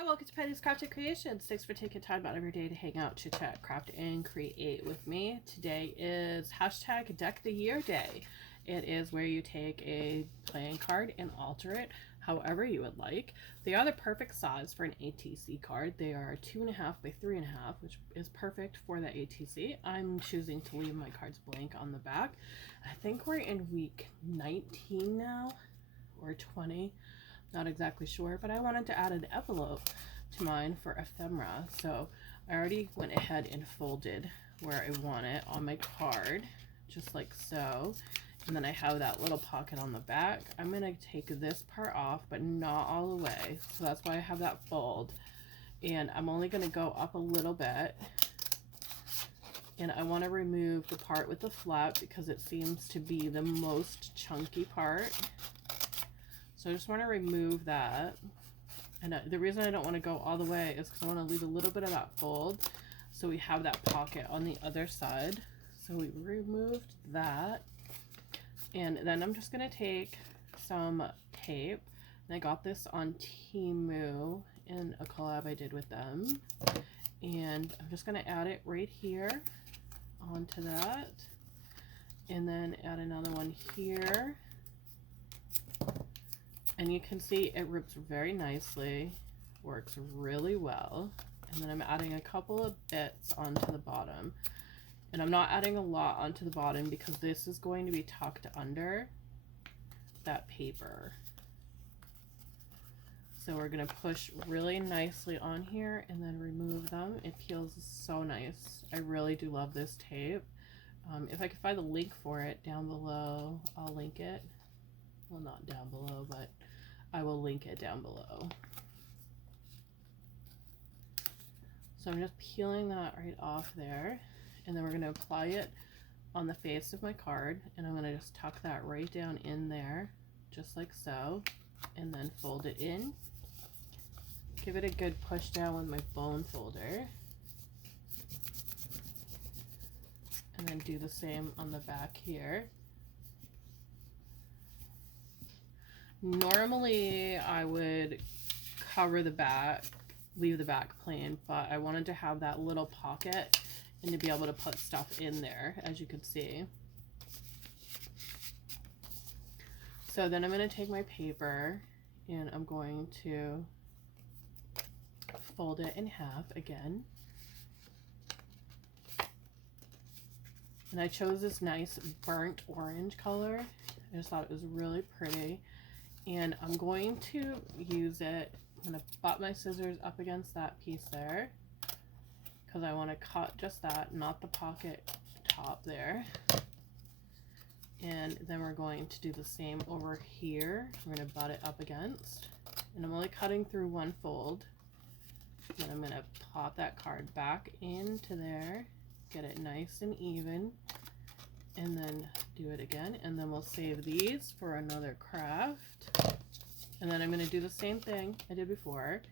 Hi, welcome to Penny's Crafted Creations. Thanks for taking time out of your day to hang out, chit chat, craft, and create with me. Today is hashtag Deck the Year Day. It is where you take a playing card and alter it however you would like. They are the perfect size for an ATC card. They are 2.5 by 3.5, which is perfect for the ATC. I'm choosing to leave my cards blank on the back. I think we're in week 19 now, or 20. Not exactly sure, but I wanted to add an envelope to mine for ephemera. So I already went ahead and folded where I want it on my card, just like so. And then I have that little pocket on the back. I'm going to take this part off, but not all the way. So that's why I have that fold. And I'm only going to go up a little bit. And I want to remove the part with the flap because it seems to be the most chunky part. So I just want to remove that. And the reason I don't want to go all the way is because I want to leave a little bit of that fold so we have that pocket on the other side. So we removed that. And then I'm just going to take some tape. And I got this on Temu in a collab I did with them. And I'm just going to add it right here onto that. And then add another one here. And you can see it rips very nicely, works really well. And then I'm adding a couple of bits onto the bottom. And I'm not adding a lot onto the bottom because this is going to be tucked under that paper. So we're going to push really nicely on here and then remove them. It peels so nice. I really do love this tape. If I can find the link for it down below, I'll link it. Well, not down below, but I will link it down below. So I'm just peeling that right off there. And then we're going to apply it on the face of my card. And I'm going to just tuck that right down in there, just like so. And then fold it in. Give it a good push down with my bone folder. And then do the same on the back here. Normally I would cover the back, leave the back plain, but I wanted to have that little pocket and to be able to put stuff in there, as you can see. So then I'm going to take my paper and I'm going to fold it in half again. And I chose this nice burnt orange color. I just thought it was really pretty. And I'm going to use it, I'm going to butt my scissors up against that piece there because I want to cut just that, not the pocket top there. And then we're going to do the same over here. We're going to butt it up against. And I'm only cutting through one fold. Then I'm going to pop that card back into there, get it nice and even. And then do it again, and then we'll save these for another craft. And then I'm going to do the same thing I did before.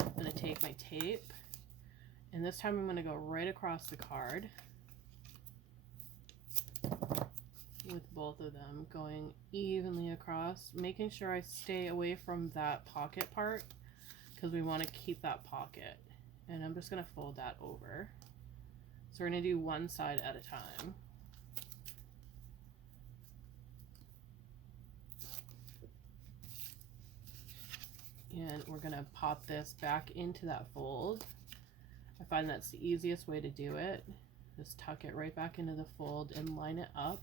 I'm going to take my tape, and this time I'm going to go right across the card with both of them, going evenly across, making sure I stay away from that pocket part because we want to keep that pocket. And I'm just going to fold that over. So we're going to do one side at a time. And we're going to pop this back into that fold. I find that's the easiest way to do it. Just tuck it right back into the fold and line it up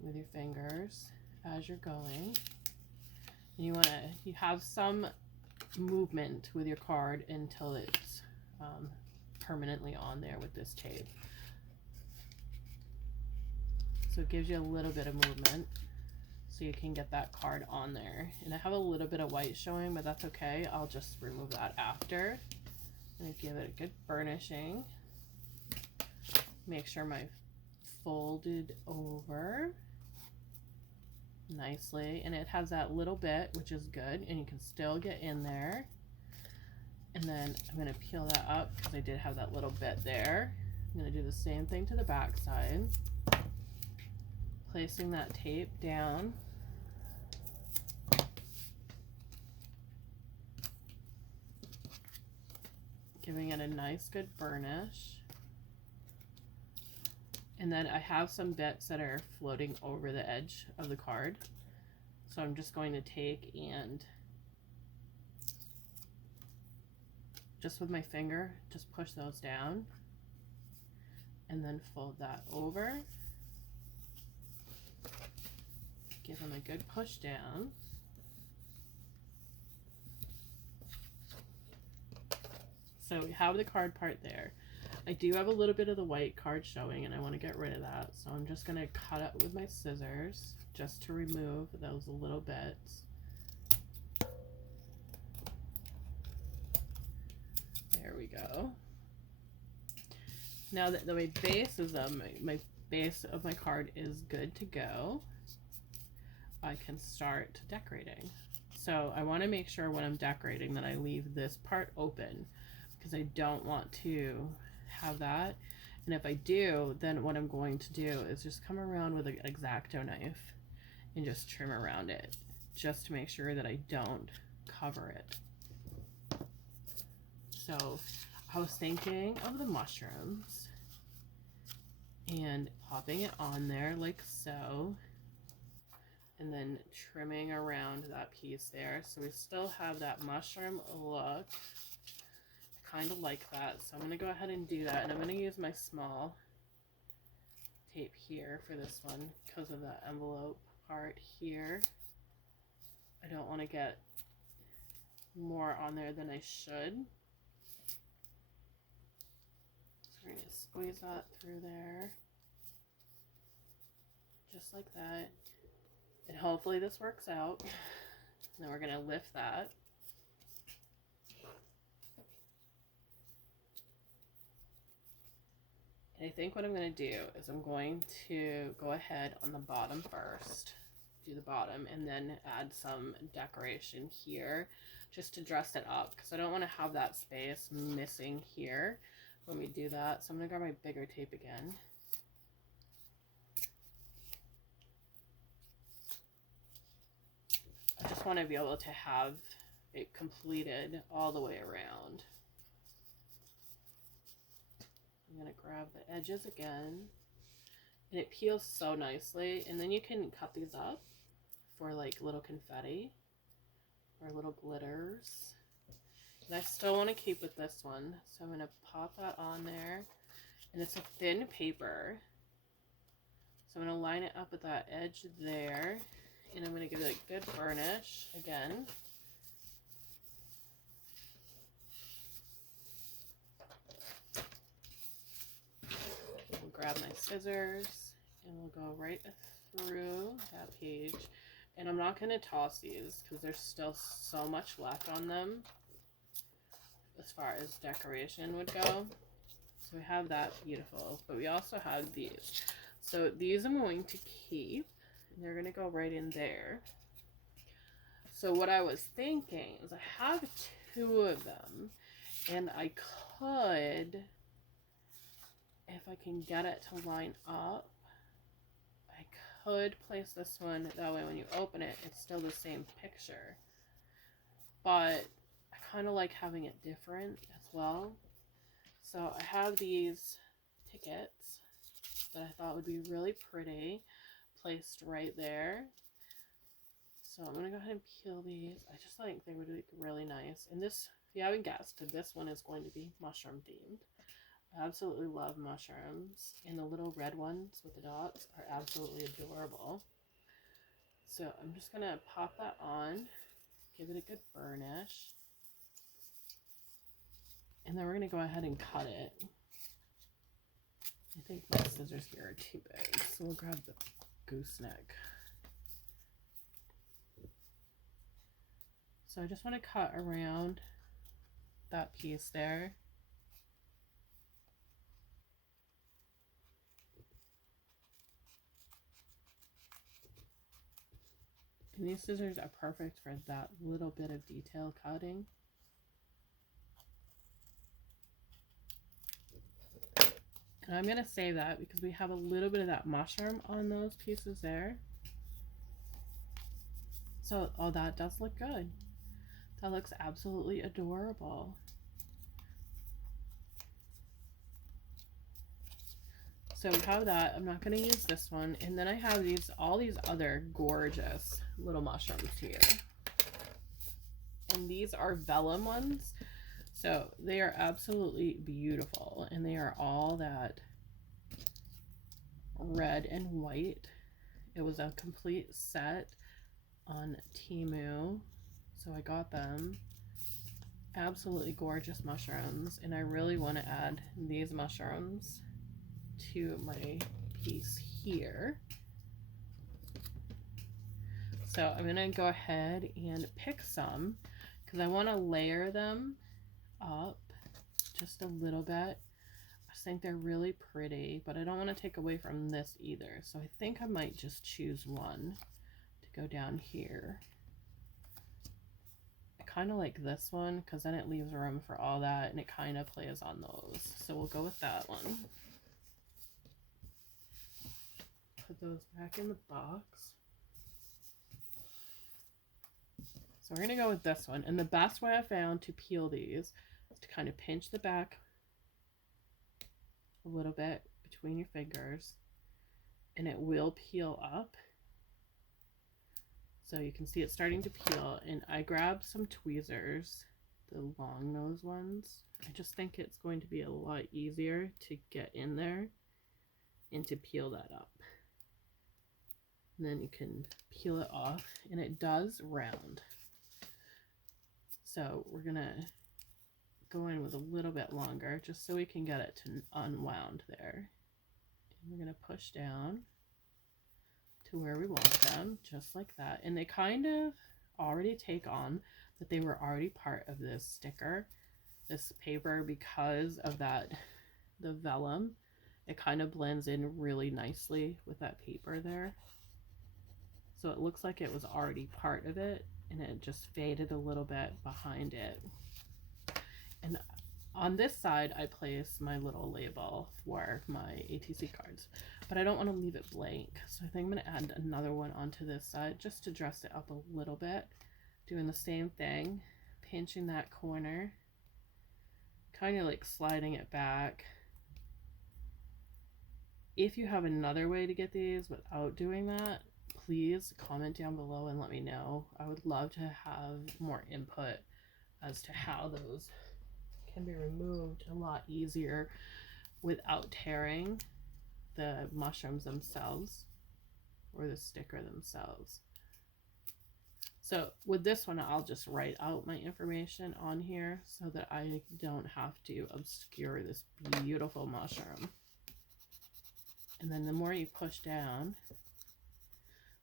with your fingers as you're going. And you have some movement with your card until it's permanently on there with this tape. So it gives you a little bit of movement, so you can get that card on there. And I have a little bit of white showing, but that's okay. I'll just remove that after. And give it a good burnishing. Make sure my folded over nicely. And it has that little bit, which is good. And you can still get in there. And then I'm going to peel that up because I did have that little bit there. I'm going to do the same thing to the back side. Placing that tape down. giving it a nice good burnish. And then I have some bits that are floating over the edge of the card. So I'm just going to take and just with my finger, just push those down and then fold that over. Give them a good push down. So we have the card part there. I do have a little bit of the white card showing and I want to get rid of that. So I'm just going to cut it with my scissors just to remove those little bits. There we go. Now that my base is my base of my card is good to go, I can start decorating. So I want to make sure when I'm decorating that I leave this part open because I don't want to have that. And if I do, then what I'm going to do is just come around with an X-Acto knife and just trim around it just to make sure that I don't cover it. So I was thinking of the mushrooms and popping it on there like so, and then trimming around that piece there so we still have that mushroom look. Kind of like that, so I'm going to go ahead and do that, and I'm going to use my small tape here for this one because of the envelope part here. I don't want to get more on there than I should. So we're going to squeeze that through there, just like that, and hopefully this works out. Then we're going to lift that. I think what I'm going to do is I'm going to go ahead on the bottom first, do the bottom, and then add some decoration here just to dress it up because I don't want to have that space missing here when we do that. So I'm going to grab my bigger tape again. I just want to be able to have it completed all the way around. I'm going to grab the edges again, and it peels so nicely, and then you can cut these up for like little confetti or little glitters. And I still want to keep with this one, so I'm going to pop that on there, and it's a thin paper, so I'm going to line it up at that edge there, and I'm going to give it a good burnish again. Grab my scissors and we'll go right through that page, and I'm not going to toss these because there's still so much left on them as far as decoration would go. So we have that, beautiful, but we also have these. So these I'm going to keep, and they're going to go right in there. So what I was thinking is I have two of them, and I could, if I can get it to line up, I could place this one, that way when you open it, it's still the same picture. But I kind of like having it different as well. So I have these tickets that I thought would be really pretty placed right there. So I'm going to go ahead and peel these. I just think they would look really nice. And this, if you haven't guessed, this one is going to be mushroom themed. I absolutely love mushrooms, and the little red ones with the dots are absolutely adorable. So I'm just going to pop that on, give it a good burnish, and then we're going to go ahead and cut it. I think my scissors here are too big, so we'll grab the gooseneck. So I just want to cut around that piece there. And these scissors are perfect for that little bit of detail cutting. And I'm going to save that because we have a little bit of that mushroom on those pieces there. So, oh, that does look good. That looks absolutely adorable. So we have that. I'm not going to use this one. And then I have all these other gorgeous little mushrooms here. And these are vellum ones. So they are absolutely beautiful. And they are all that red and white. It was a complete set on Temu. So I got them. Absolutely gorgeous mushrooms. And I really want to add these mushrooms to my piece here. So I'm going to go ahead and pick some because I want to layer them up just a little bit. I just think they're really pretty, but I don't want to take away from this either. So I think I might just choose one to go down here. I kind of like this one because then it leaves room for all that and it kind of plays on those. So we'll go with that one. Put those back in the box. So we're going to go with this one. And the best way I found to peel these is to kind of pinch the back a little bit between your fingers. And it will peel up. So you can see it starting to peel. And I grabbed some tweezers, the long nose ones. I just think it's going to be a lot easier to get in there and to peel that up. And then you can peel it off, and it does round. So we're gonna go in with a little bit longer just so we can get it to unwound there. And we're gonna push down to where we want them, just like that. And they kind of already take on that they were already part of this sticker, this paper, because of that, the vellum. It kind of blends in really nicely with that paper there. So it looks like it was already part of it, and it just faded a little bit behind it. And on this side, I place my little label for my ATC cards, but I don't want to leave it blank. So I think I'm going to add another one onto this side just to dress it up a little bit. Doing the same thing, pinching that corner, kind of like sliding it back. If you have another way to get these without doing that, please comment down below and let me know. I would love to have more input as to how those can be removed a lot easier without tearing the mushrooms themselves or the sticker themselves. So with this one, I'll just write out my information on here so that I don't have to obscure this beautiful mushroom. And then the more you push down,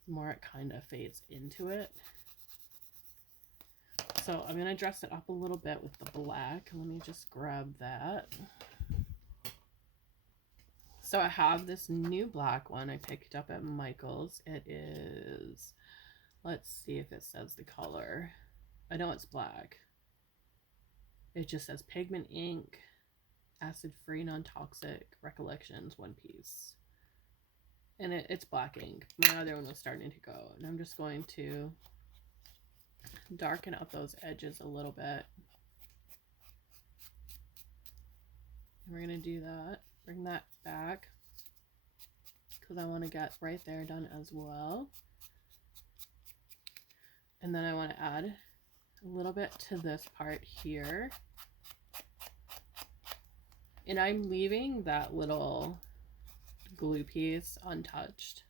the more it kind of fades into it. So I'm going to dress it up a little bit with the black. Let me just grab that. So I have this new black one I picked up at Michael's. It is, let's see if it says the color. I know it's black. It just says pigment ink, acid-free, non-toxic, recollections, one piece. And it's black ink. My other one was starting to go. And I'm just going to darken up those edges a little bit. And we're going to do that. Bring that back. Because I want to get right there done as well. And then I want to add a little bit to this part here. And I'm leaving that little glue piece untouched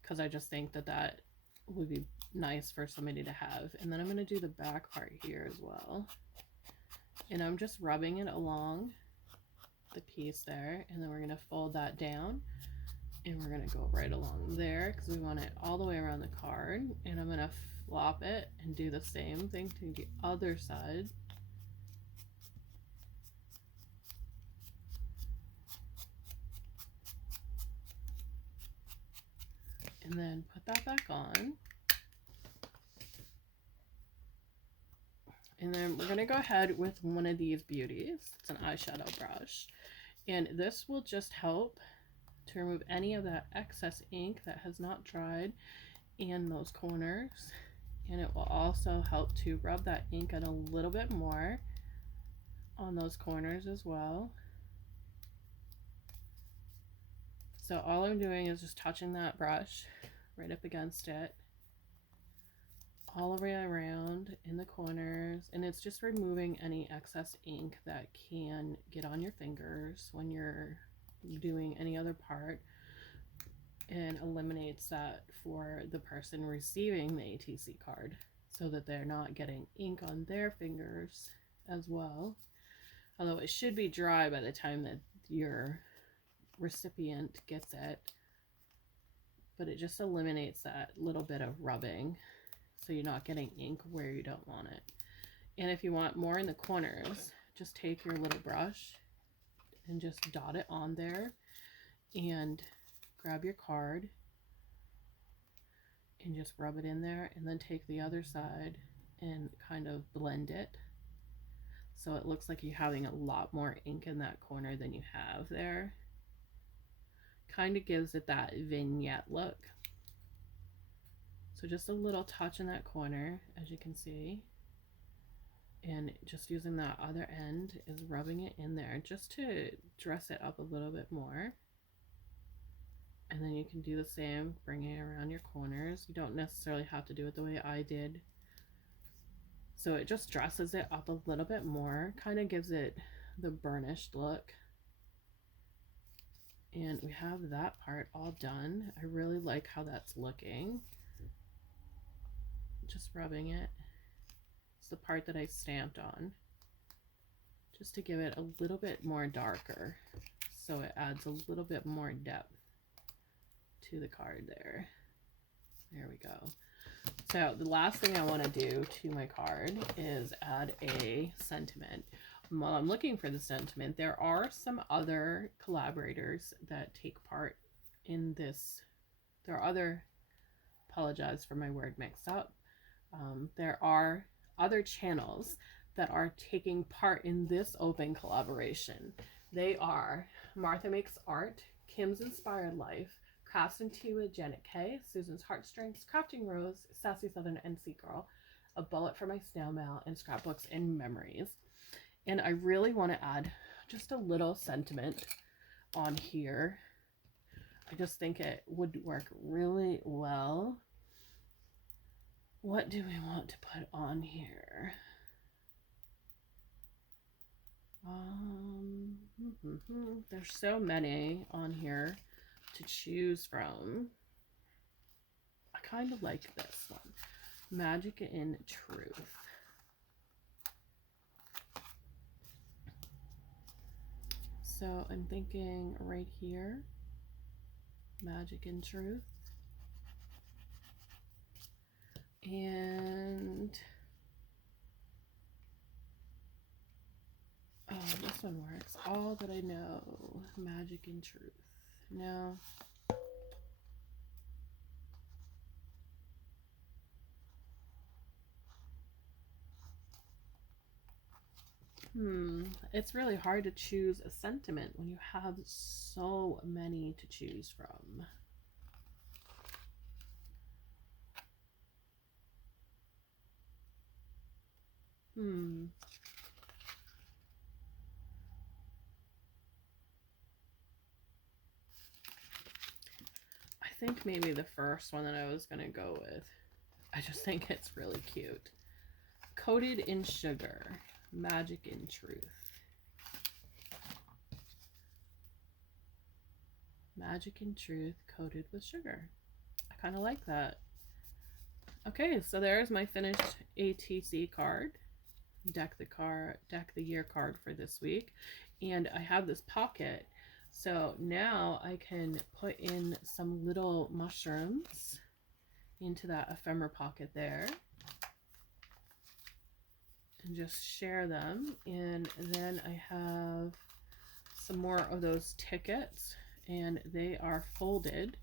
because I just think that that would be nice for somebody to have. And then I'm going to do the back part here as well, and I'm just rubbing it along the piece there, and then we're going to fold that down and we're going to go right along there because we want it all the way around the card. And I'm going to flop it and do the same thing to the other side. And then put that back on. And then we're going to go ahead with one of these beauties. It's an eyeshadow brush. And this will just help to remove any of that excess ink that has not dried in those corners. And it will also help to rub that ink in a little bit more on those corners as well. So all I'm doing is just touching that brush right up against it, all the way around in the corners, and it's just removing any excess ink that can get on your fingers when you're doing any other part, and eliminates that for the person receiving the ATC card so that they're not getting ink on their fingers as well. Although it should be dry by the time that your recipient gets it, but it just eliminates that little bit of rubbing so you're not getting ink where you don't want it. And if you want more in the corners, just take your little brush and just dot it on there, and grab your card and just rub it in there, and then take the other side and kind of blend it so it looks like you're having a lot more ink in that corner than you have there. Kind of gives it that vignette look. So just a little touch in that corner, as you can see, and just using that other end is rubbing it in there just to dress it up a little bit more. And then you can do the same, bringing it around your corners. You don't necessarily have to do it the way I did. So it just dresses it up a little bit more, kind of gives it the burnished look. And we have that part all done. I really like how that's looking. Just rubbing it. It's the part that I stamped on, just to give it a little bit more darker, so it adds a little bit more depth to the card there. There we go. So the last thing I want to do to my card is add a sentiment. While I'm looking for the sentiment, there are some other collaborators that take part in this. There are other, apologize for my word mix up. There are other channels that are taking part in this open collaboration. They are Martha Makes Art, Kim's Inspired Life, Crafts and Tea with JanetKay, Susan's Heartstrings, Crafting Rose, Sassy Southern NC Girl, A Bullet for My Snail Mail, and Scrapbooks and Memories. And I really want to add just a little sentiment on here. I just think it would work really well. What do we want to put on here? There's so many on here to choose from. I kind of like this one, Magic in Truth. So I'm thinking right here, Magic in Truth. And oh, this one works. All that I know, Magic in Truth. No. It's really hard to choose a sentiment when you have so many to choose from. I think maybe the first one that I was going to go with. I just think it's really cute. Coated in Sugar, Magic in Truth. Magic in Truth coated with sugar. I kind of like that. Okay, so there's my finished ATC card. Deck the year card for this week. And I have this pocket. So now I can put in some little mushrooms into that ephemera pocket there. And just share them. And then I have some more of those tickets, and they are folded,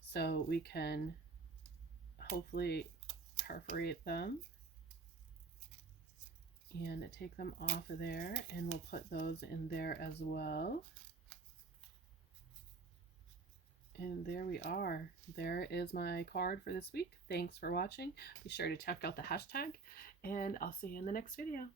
so we can hopefully perforate them and take them off of there, and we'll put those in there as well. And there we are. There is my card for this week. Thanks for watching. Be sure to check out the hashtag, and I'll see you in the next video.